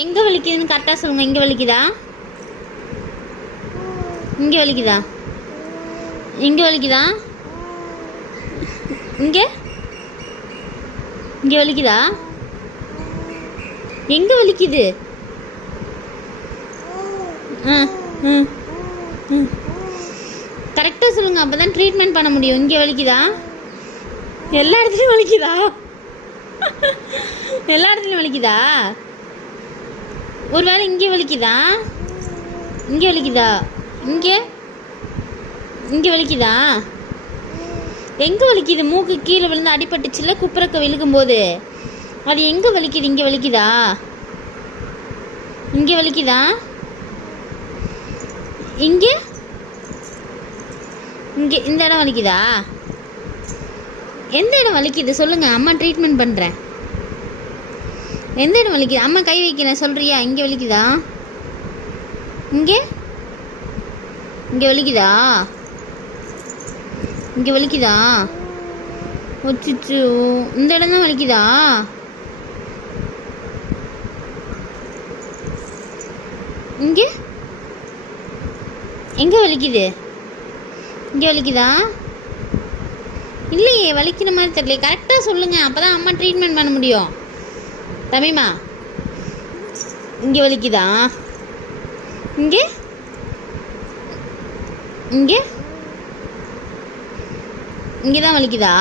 எங்கே வலிக்குதுன்னு கரெக்டாக சொல்லுங்கள். இங்கே வலிக்குதா? இங்கே வலிக்குதா? இங்கே வலிக்குதா? இங்கே இங்கே வலிக்குதா? எங்கே வலிக்குது? கரெக்டாக சொல்லுங்கள், அப்போ தான் ட்ரீட்மெண்ட் பண்ண முடியும். இங்கே வலிக்குதா? எல்லா இடத்துலையும் வலிக்குதா? எல்லா இடத்துலையும் வலிக்குதா? ஒரு வேளை இங்கே வலிக்குதா? இங்கே வலிக்குதா? இங்கே இங்கே வலிக்குதா? எங்கே வலிக்குது? மூக்கு கீழே விழுந்து அடிபட்டுச்சுல குப்புறக்க விழுகும்போது, அது எங்கே வலிக்குது? இங்கே வலிக்குதா? இங்கே வலிக்குதா? இங்கே இங்கே இந்த இடம் வலிக்குதா? எந்த இடம் வலிக்குது சொல்லுங்கள், அம்மா ட்ரீட்மெண்ட் பண்ணுறேன். எந்த இடம் வலிக்குது? அம்மா கை வைக்கிறேன், சொல்கிறியா? இங்கே வலிக்குதா? இங்கே இங்கே வலிக்குதா? இங்கே வலிக்குதா? ஒச்சிச்சு, இந்த இடம் தான் வலிக்குதா? இங்கே எங்கே வலிக்குது? இங்கே வலிக்குதா? இல்லையே, வலிக்கிற மாதிரி தெரியல. கரெக்டாக சொல்லுங்கள், அப்போ தான் அம்மா ட்ரீட்மெண்ட் பண்ண முடியும். தமிமா, இங்கே வலிக்குதா? இங்கே இங்கே இங்கே தான் வலிக்குதா?